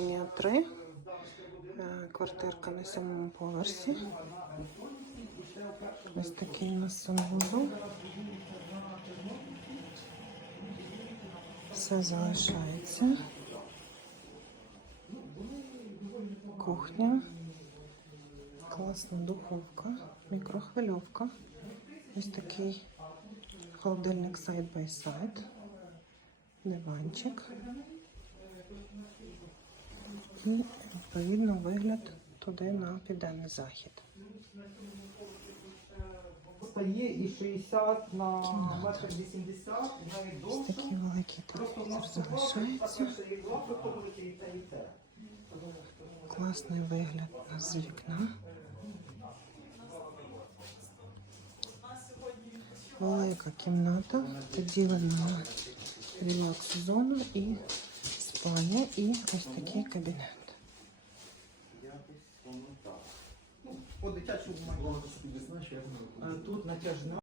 Колонія 3. Е, Квартирка на сьомому поверсі. Ось такий у нас санвузол. Все залишається. Кухня. Класна духовка, мікрохвильовка. Ось такий холодильник side. Диванчик. І відповідно вигляд туди на південний захід. Стає і 60 на метр 80, навіть довше. телевізор залишається. є. Класний вигляд у нас з вікна. Велика кімната поділена на релакс-зону і спальня, і ось такий кабінет. Ну, По дитячому. Е, Тут натяжна